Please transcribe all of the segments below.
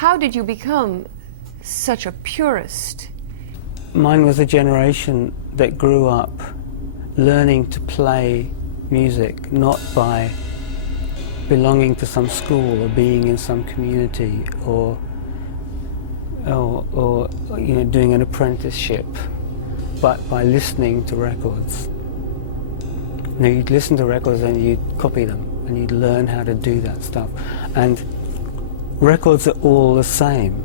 How did you become such a purist? Mine was a generation that grew up learning to play music, not by belonging to some school or being in some community or you know, doing an apprenticeship, but by listening to records. You know, you'd listen to records and you'd copy them and you'd learn how to do that stuff. And records are all the same.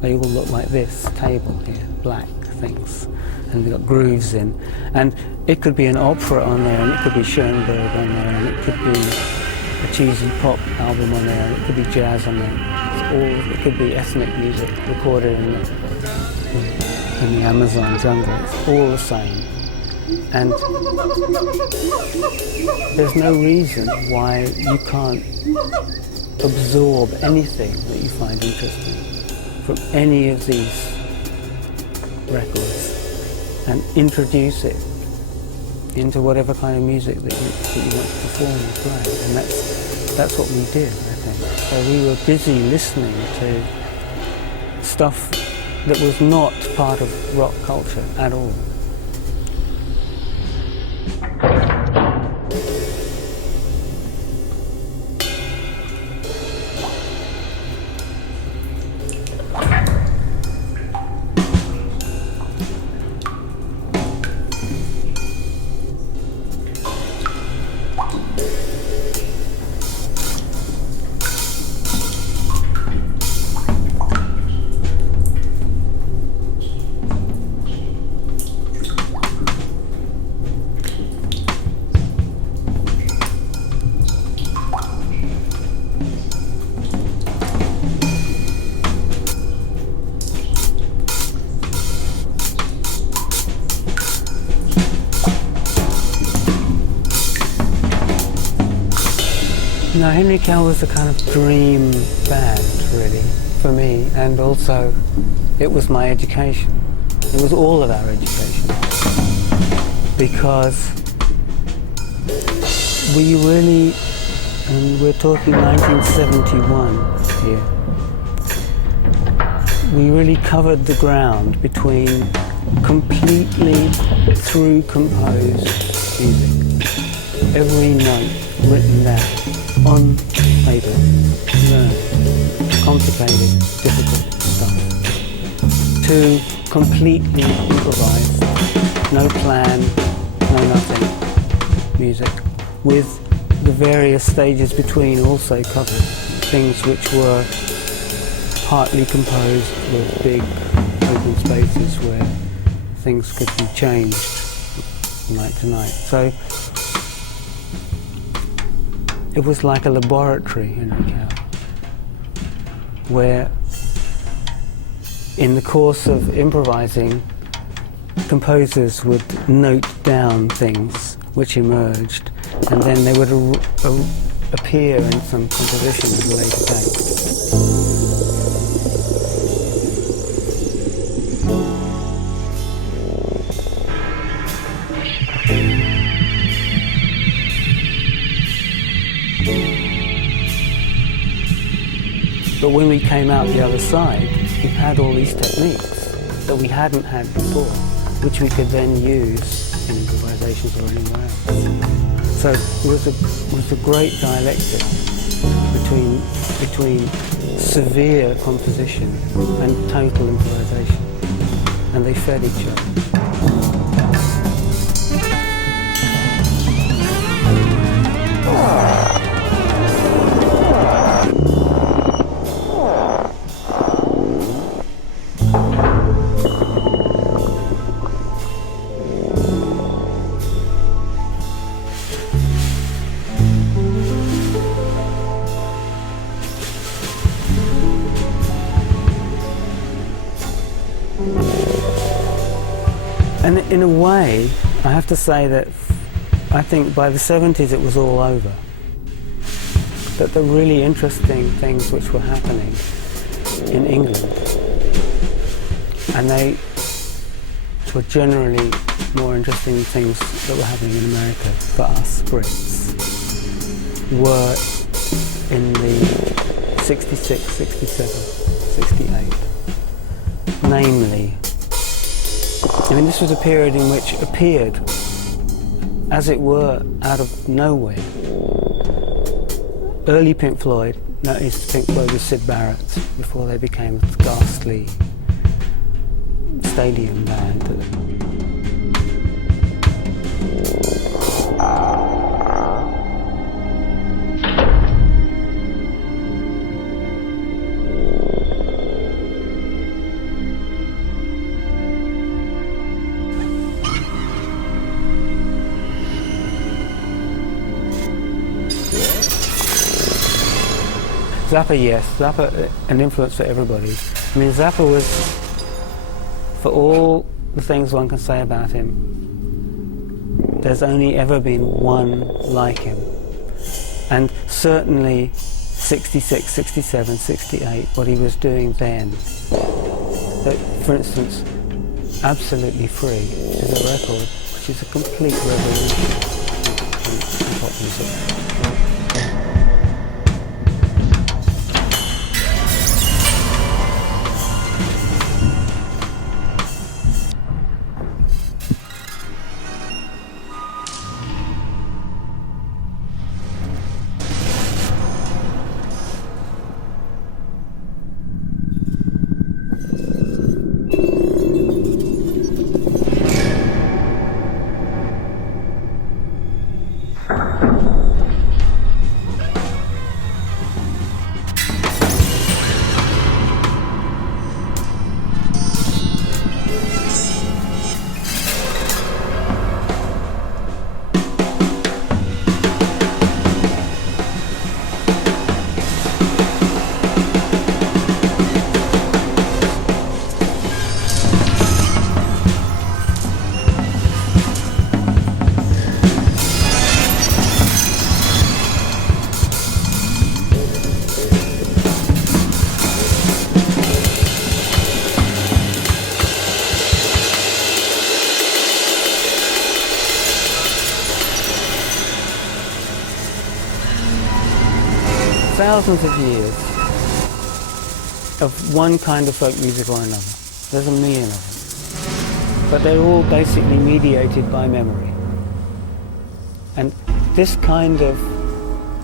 They all look like this table here, black things, and they've got grooves in. And it could be an opera on there, and it could be Schoenberg on there, and it could be a cheesy pop album on there, and it could be jazz on there. It could be ethnic music recorded in the Amazon jungle. It's all the same. And there's no reason why you can't absorb anything that you find interesting from any of these records and introduce it into whatever kind of music that you want to perform and play. And that's what we did, I think. So we were busy listening to stuff that was not part of rock culture at all. No, Henry Kell was a kind of dream band, really, for me, and also it was my education. It was all of our education, because we really, and we're talking 1971 here, we really covered the ground between completely through composed music, every note written down on paper, learn complicated, difficult stuff, to completely improvised, no plan, no nothing music, with the various stages between also covered, things which were partly composed with big open spaces where things could be changed night to night. So it was like a laboratory in Henry Kell, where in the course of improvising, composers would note down things which emerged, and then they would appear in some composition at a later date. But when we came out the other side, we had all these techniques that we hadn't had before, which we could then use in improvisations or anywhere else. So it was a great dialectic between severe composition and total improvisation, and they fed each other. And in a way, I have to say that I think by the 70s it was all over. That the really interesting things which were happening in England, and they were generally more interesting things that were happening in America for us Brits, were in the 66, 67, 68. Namely, I mean, this was a period in which appeared, as it were, out of nowhere. Early Pink Floyd, noticed Pink Floyd with Syd Barrett before they became a ghastly stadium band. Zappa, yes, Zappa, an influence for everybody. I mean, Zappa was, for all the things one can say about him, there's only ever been one like him. And certainly 66, 67, 68, what he was doing then, that, for instance, Absolutely Free is a record which is a complete revolution in pop music. Thousands of years of one kind of folk music or another. There's a million of them. But they're all basically mediated by memory. And this kind of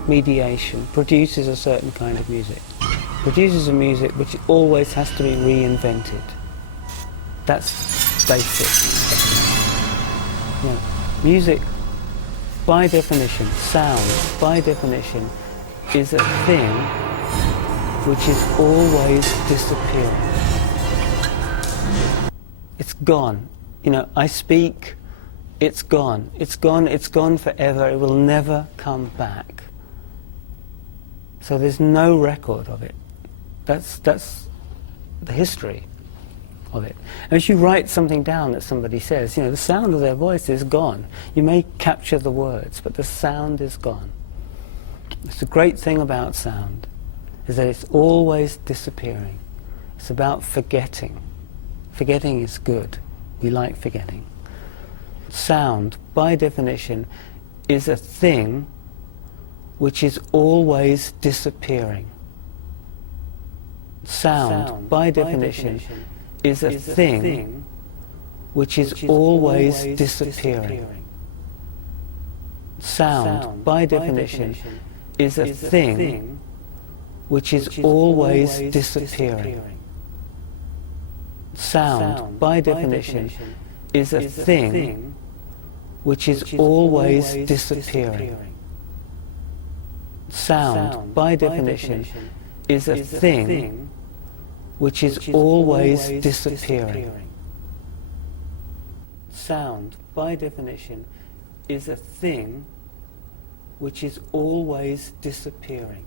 mediation produces a certain kind of music. Produces a music which always has to be reinvented. That's basic. No. Music, by definition, sound, by definition, is a thing which is always disappearing. It's gone. You know, I speak, it's gone. It's gone, it's gone forever. It will never come back. So there's no record of it. That's the history of it. And as you write something down that somebody says, you know, the sound of their voice is gone. You may capture the words, but the sound is gone. It's the great thing about sound, is that it's always disappearing. It's about forgetting. Forgetting is good. We like forgetting. Sound, by definition, is a thing which is always disappearing. Sound, by definition, is a thing which is always disappearing. Sound, by definition, is a thing which is always disappearing. Sound, by definition, is a thing which is always disappearing. Sound, by definition, is a thing which is always disappearing. Sound, by definition, is a thing which is always disappearing.